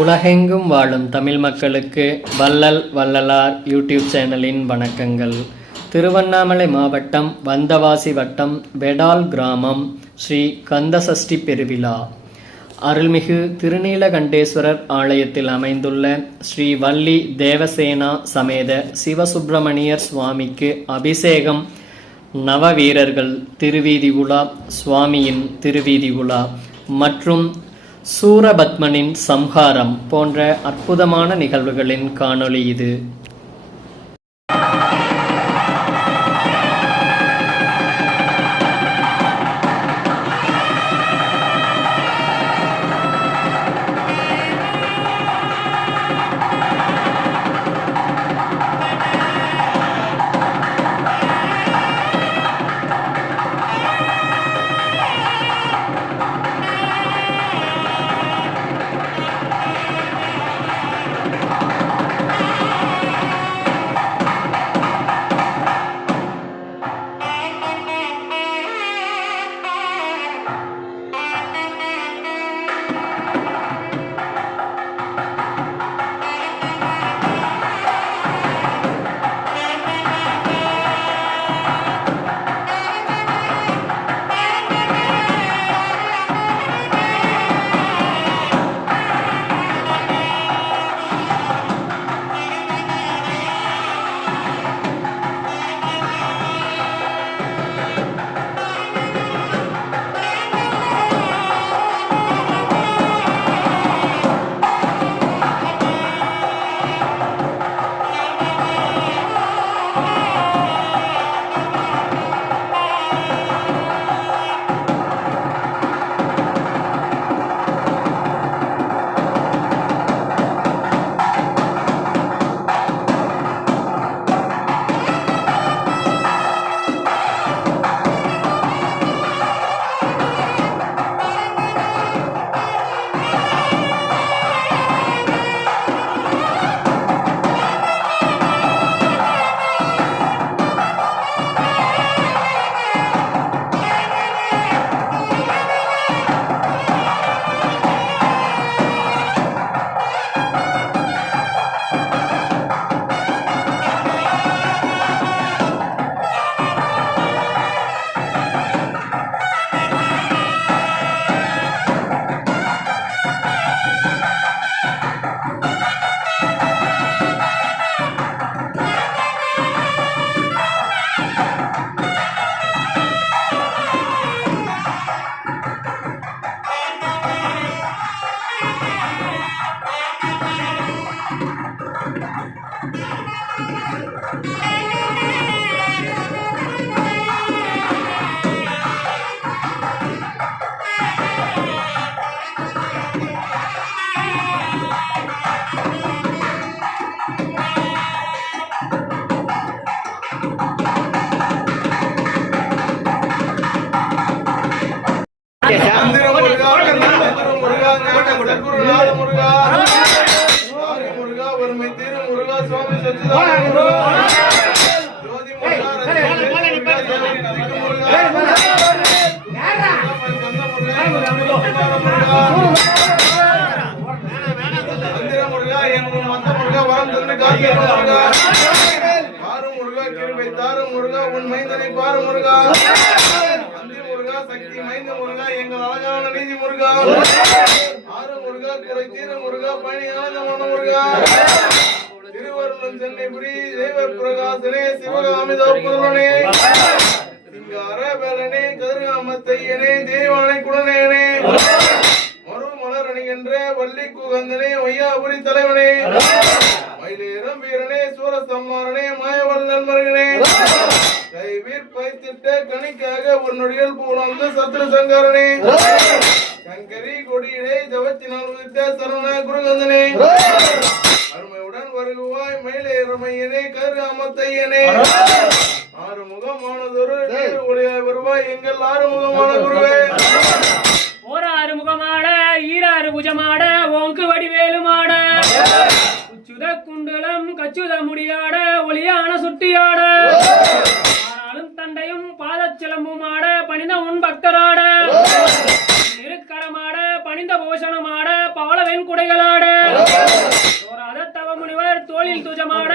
உலகெங்கும் வாழும் தமிழ் மக்களுக்கு வள்ளல் வள்ளலார் யூடியூப் சேனலின் வணக்கங்கள். திருவண்ணாமலை மாவட்டம் வந்தவாசி வட்டம் வெடால் கிராமம் ஸ்ரீ கந்தசஷ்டி பெருவிழா. அருள்மிகு திருநீலகண்டேஸ்வரர் ஆலயத்தில் அமைந்துள்ள ஸ்ரீ வள்ளி தேவசேனா சமேத சிவசுப்பிரமணியர் சுவாமிக்கு அபிஷேகம், நவவீரர்கள் திருவீதி உலா, சுவாமியின் திருவீதி உலா மற்றும் சூரபத்மனின் சம்ஹாரம் போன்ற அற்புதமான நிகழ்வுகளின் காணொளி இது. சக்தி மைந்த முருகா, எங்கள் அழகான நீதி முருகா, ஆறு முருகா, குறை தீர முருகா, பணியான முருகா, திருவருளும் சென்னைபுரி தெய்வ பிரகாசனே, சிவகாமிதா புதல்வனே, சிங்கார வேலனே, கதிர்காமத்தையனே, தெய்வானை குடனேனே, மறுமலர் அணிகின்ற வள்ளி குகந்தனே, வையாபுரி தலைவனே, மயிலேறும் வீரனே, சூரசம்மாரனே, மாயவல் நன்மருகனே, கைவீர் பைத்திட்ட கணிக்காக உன்னுடையல் பூணாந்த சத்ரு சங்காரனே, சங்கரி கொடியிலே தவத்தினால் உதித்த சரண குருகந்தனே, அருமையுடன் வருகுவாய் மயிலேறுமையனே, கதிர்காமத்தையனே, ஆறுமுகமானதொரு ஒளியாய் வருவாய் எங்கள் ஆறுமுகமான குருவே. ஓர் ஆறுமுகமாட ஈராறு புஜமாட ஓங்கு வடிவேலுமாட உச்சுத குண்டலம் கச்சுத முடியாட ஒளியான சுட்டியாட ஆனாலும் தண்டையும் பாதச்சிலம்புமாட பணிந்த உன் பக்தராட திருக்கரமாட பணிந்த போஷணமாட பவளவெண் குடைகளாட தோளில் துஜமாட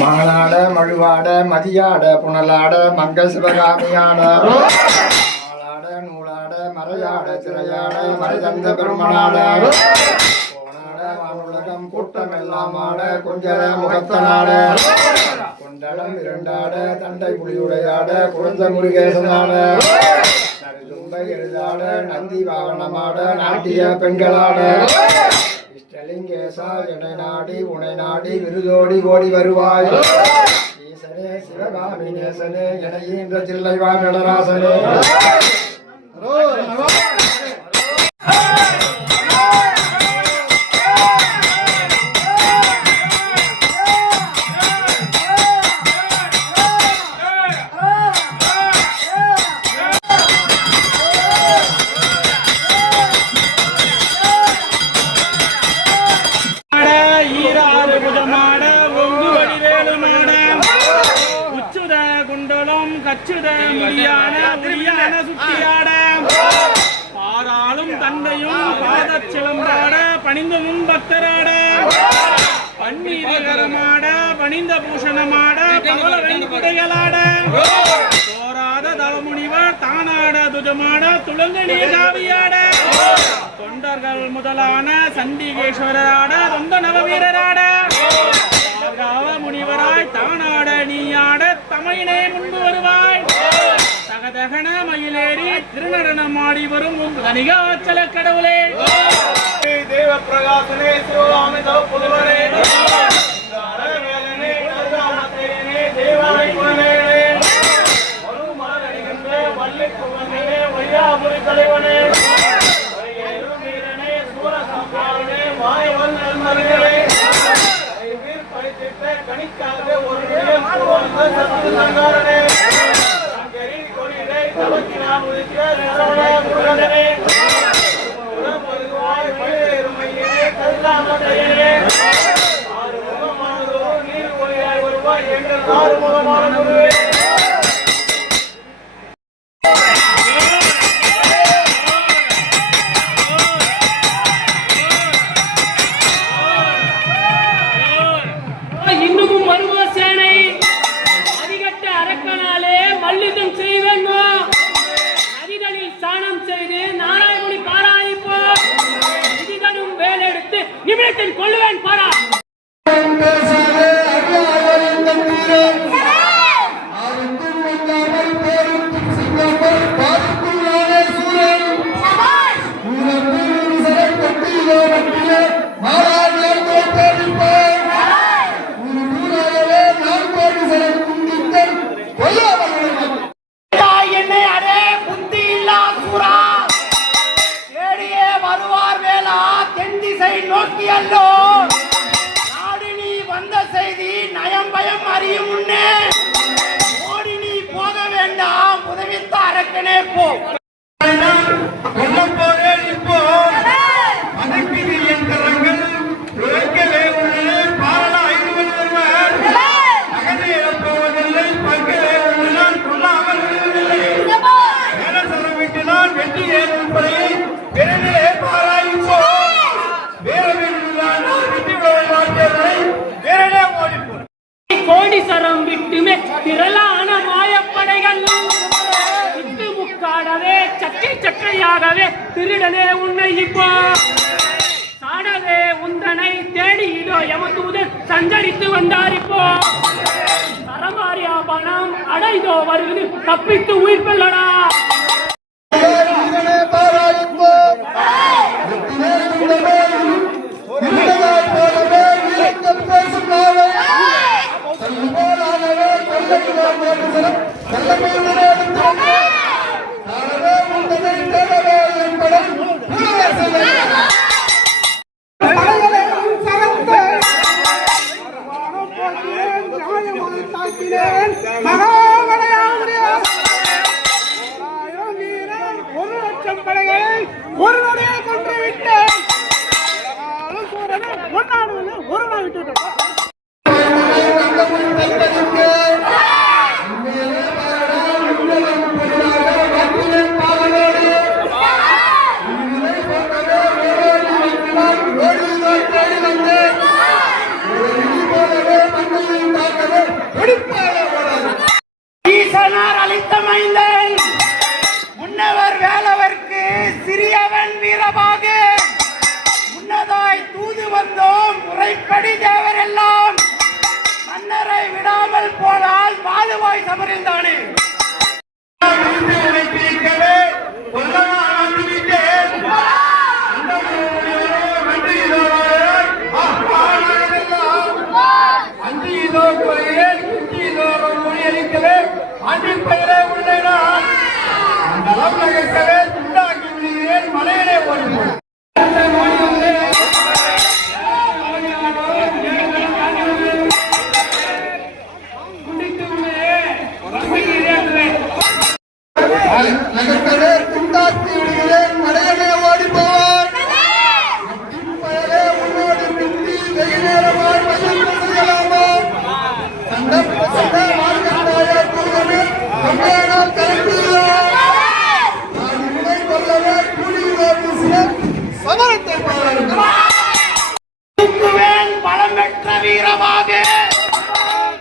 மானாட மழுவாட மதியாட புனலாட மங்கள் சிவகாமியாட ஆளாட நூலாட மறையாட திரையாட மறைதந்த பெருமனாட போனாட வானுலகம் கூட்டம் எல்லாம் ஆட கொஞ்சர முகத்தனாட கொண்டடம் இரண்டாட தண்டை புலியுடையாட குழந்த முருகேசனாட நரிதும்பை எழுதாட நந்தி வாகனமாட நாட்டிய பெண்களாட இஷ்டலிங்கேசா என்னை நாடி உனை நாடி விருதோடி ஓடி வருவாய் ஈசனே சிவகாமி நேசனே என ஈன்ற தில்லைவா நடராசனே கச்சுத முடியான முடியான சுத்தியாட பாராளும் தந்தையும் பாதச் சிலம்பாட பணிந்த முன் பக்தராட பன்னீரகரமாட பணிந்த பூஷணமாட பவள வெண்குடைகளாட தோராத தலமுனிவர் தானாட துஜமாட துளங்க நீராவியாட தொண்டர்கள் முதலான சண்டிகேஸ்வரராட தொந்த நவவீரராட முனிவராய் தானாட நீயாட தமிழே முன்பு வருவாய் தகதகன மயிலேறி திருநடனம் ஆடி வரும் தனிகாச்சல கடவுளே தேவ பிரகாசனே சிவகாமி புதுவரே தேவாய் குணனே வள்ளி குவனே வையாபுரி தலைவனே வீரனே சூரசம்பாரனே மாயவன் நல்மருகனே கணிக்காக ஒரு சத்து சங்காரனே கொடியை தவக்கினால் உதிக்க நிறவனே உடம்பொருவாய் மயிலேறுமையே கல்லாமத்தையே ஆறு முகமானதோ நீர் ஒளியாய் வருவாய் எங்கள் ஆறு முகமான குருவே நிமிடத்தில் கொள்ளுவேன் பாரா என்னை அரே புத்தி இல்லா சூரா தேடியே வருவார் வேளா தென் திசை நோக்கி அல்லோ நாடு நீ வந்த செய்தி நயம் பயம் அறியும் முன்னே ஓடி நீ போக வேண்டாம் உதவித்த அரக்கனே போ இப்போ அதற்கு என் கரங்கள் உலகலே உள்ளே பாரல ஐந்துவல்வர் அகலே போவதில்லை பல்கலே உள்ளான் கொள்ளாமல் விடுவதில்லை வேற சொல்ல விட்டுதான் வெற்றி ஏறும் படையை விரைவிலே பாராயிப்போ வேற வெற்றி விளையாட்டை வேறே ஓடிப்போ கோடி சரம் விட்டுமே திரளான மாயப்படைகள் முக்காடவே சக்கை சக்கையாகவே திருடனே உன்னை இப்போ சாடவே உந்தனை தேடி இதோ யமதூதன் சஞ்சரித்து வந்தார் இப்போ சரமாரியா பணம் அடைதோ வருவது தப்பித்து உயிர் பெல்லடா. ஒரு நொடியை கொன்று விட்டேன். ஒரு நாள் விட்டு ஈசனார் அளித்த மைந்தன் முன்னவர் வேலவர்க்கு சிறியவன் வீரமாக முன்னதாய் தூது வந்தோம் முறைப்படி தேவரெல்லாம் மன்னரை விடாமல் போனால் மாதுவாய் சமரில்தானே. மலையிலே ஓடி நகர்த்தவே துண்டாக்கி விடுகிறேன் மலையனே ஓடி போவான் உன்னோடு பிந்தி வெகு நேரமாய் மயில் செய்யலாமா சண்டை மார்க்கண்டாய கூடவே கொண்டையனால் கலந்துள்ளார் நான் உன்னை கொல்லவே கூடியுள்ளோடு சிலர் சமரத்தை பாருங்கள். பலம் பெற்ற வீரமாக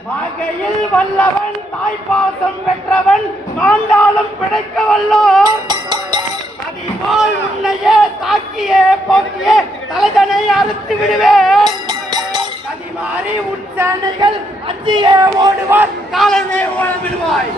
மாகையில் வல்லவன் தாய்ப்பாசம் பெற்றவன் மாண்டாலும் பிழைக்க வல்லோர் அதிபால் உன்னையே தாக்கியே போக்கியே தலைதனை அறுத்து விடுவேன். கதிமாறி உன் சேனைகள் அஞ்சியே ஓடுவார் காலமே ஓட விடுவாய்.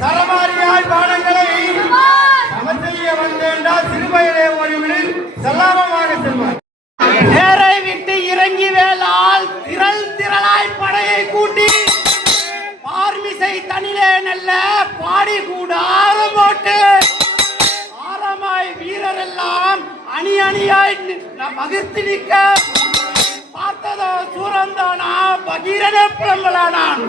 சரமாரியாய் பாடங்களை சமச்செய்ய வந்தேண்டா சிறுபயலே ஓடிவிடு செல்லாமமாக செல்வார். நேரை விட்டு இறங்கி வேளால் திரள் திரளாய் படையை கூட்டி பார்மிசை தனிலே நல்ல பாடி கூட போட்டு ஆரமாய் வீரர் எல்லாம் அணி அணியாய் மகிழ்த்து நிற்க பார்த்ததோ சூரந்தானா பகீரனே புலம்பலானான்.